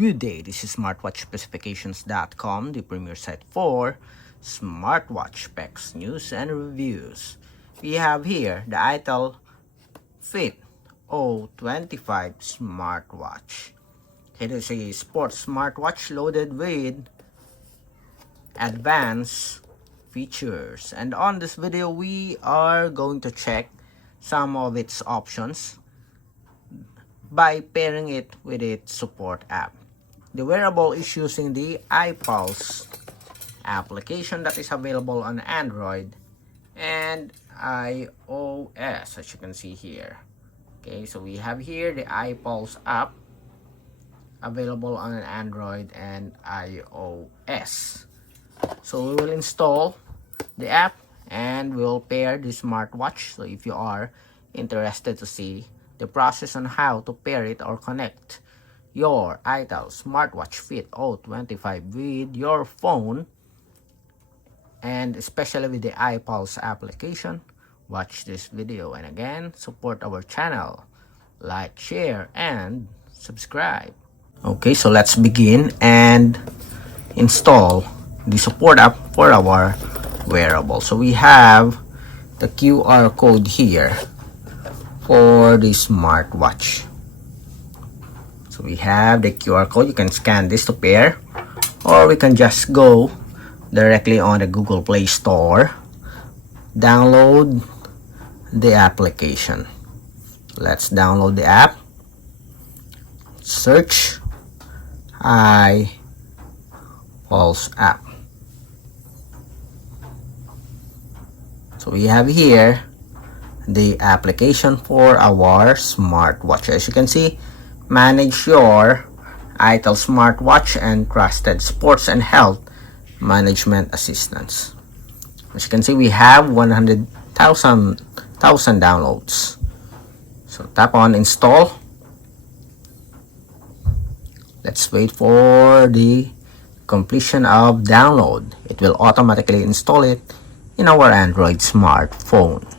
Good day, this is smartwatchspecifications.com, the premier site for smartwatch specs, news, and reviews. We have here the Itel Fit O25 smartwatch. It is a sports smartwatch loaded with advanced features. And on this video, we are going to check some of its options by pairing it with its support app. The wearable is using the iPulse application that is available on Android and iOS, as you can see here. Okay, so we have here the iPulse app available on Android and iOS. So we will install the app and we'll pair the smartwatch. So if you are interested to see the process on how to pair it or connect your Itel Smartwatch Fit O25 with your phone, and especially with the iPulse application, watch this video. And again, support our channel, like, share, and subscribe. Okay, so let's begin and install the support app for our wearable. So we have the QR code here for the smartwatch. So we have the QR code. You can scan this to pair, or we can just go directly on the Google Play Store, download the application. Let's download the app, search iPulse app. So we have here the application for our smartwatch. As you can see, manage your Itel smartwatch and trusted sports and health management assistance. As you can see, we have 100,000 downloads. So tap on install. Let's wait for the completion of download. It will automatically install it in our Android smartphone.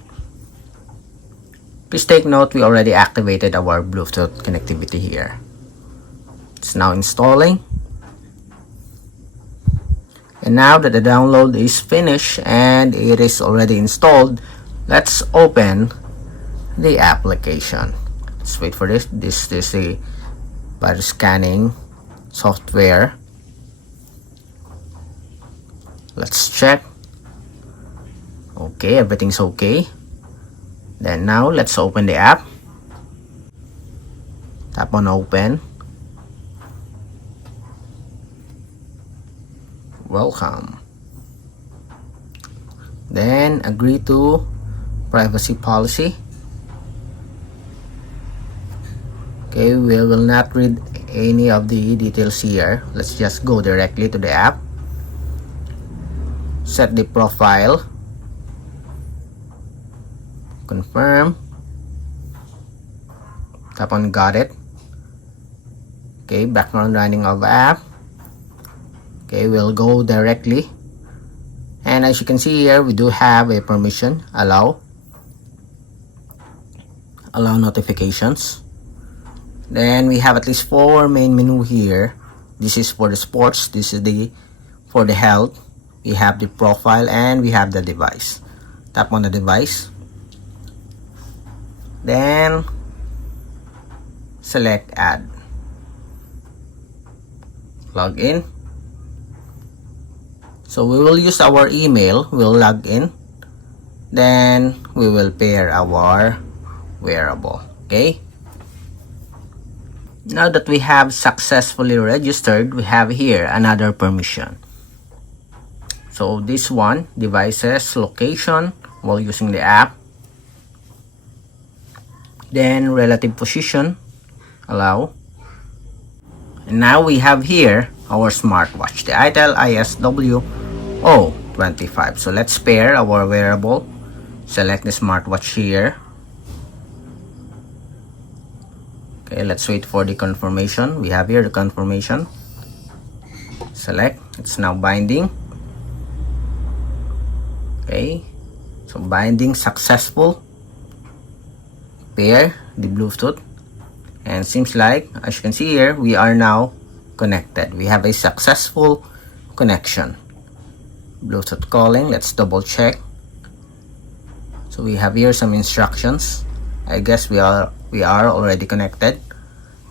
Please take note, we already activated our Bluetooth connectivity here. It's now installing. And now that the download is finished and it is already installed, let's open the application. Let's wait for this. This is the virus scanning software. Let's check. Okay, everything's okay. Then now let's open the app. Tap on open. Welcome. Then agree to privacy policy. Okay, we will not read any of the details here. Let's just go directly to the app. Set the profile. Confirm. Tap on got it. Okay, background running of app. Okay, we'll go directly. And as you can see here, we do have a permission, allow notifications. Then we have at least 4 main menu here. This is for the sports, this is for the health. We have the profile and we have the device. Tap on the device. Then select add. Log in. So we will use our email. We'll log in. Then we will pair our wearable. Okay. Now that we have successfully registered, we have here another permission. So this one, devices, location, while using the app. Then relative position, allow. And now we have here our smartwatch, the Itel ISW O25. So let's pair our wearable. Select the smartwatch here. Okay, let's wait for the confirmation. We have here the confirmation. Select. It's now binding. Okay, so binding successful. Pair the Bluetooth, and seems like, as you can see here, we are now connected. We have a successful connection. Bluetooth calling, let's double check. So we have here some instructions. I guess we are already connected.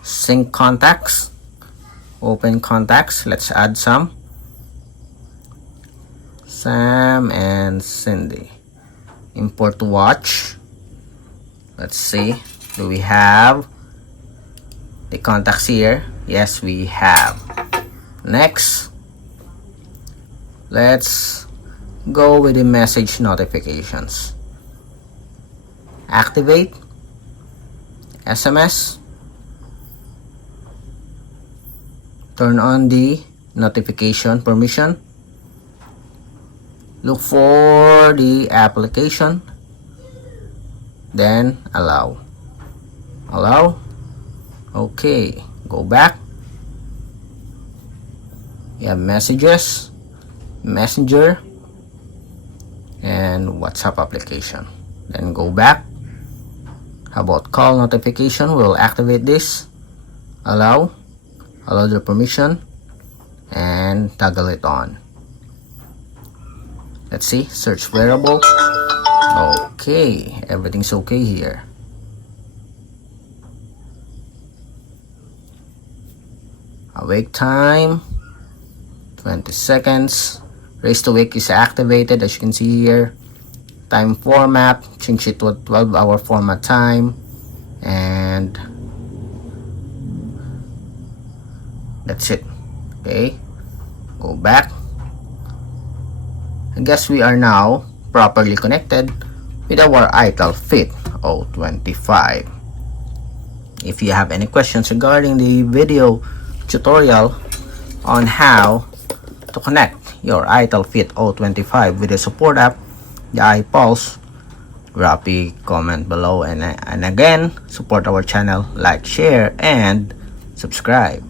Sync contacts, open contacts, let's add some. Sam and Cindy. Import watch. Let's see, do we have the contacts here? Yes, we have. Next, let's go with the message notifications. Activate SMS. Turn on the notification permission. Look for the application. Then allow. Okay, go back. You have messages, messenger, and WhatsApp application. Then go back. How about call notification? We'll activate this. Allow the permission, and toggle it on. Let's see, search wearable. Okay, everything's okay here. Awake time 20 seconds. Race to wake is activated, as you can see here. Time format, change it to a 12-hour format time, and that's it. Okay, go back. I guess we are now properly connected with our Itel Fit O25. If you have any questions regarding the video tutorial on how to connect your Itel Fit O25 with the support app, the iPulse, drop a comment below, and again, support our channel, like, share, and subscribe.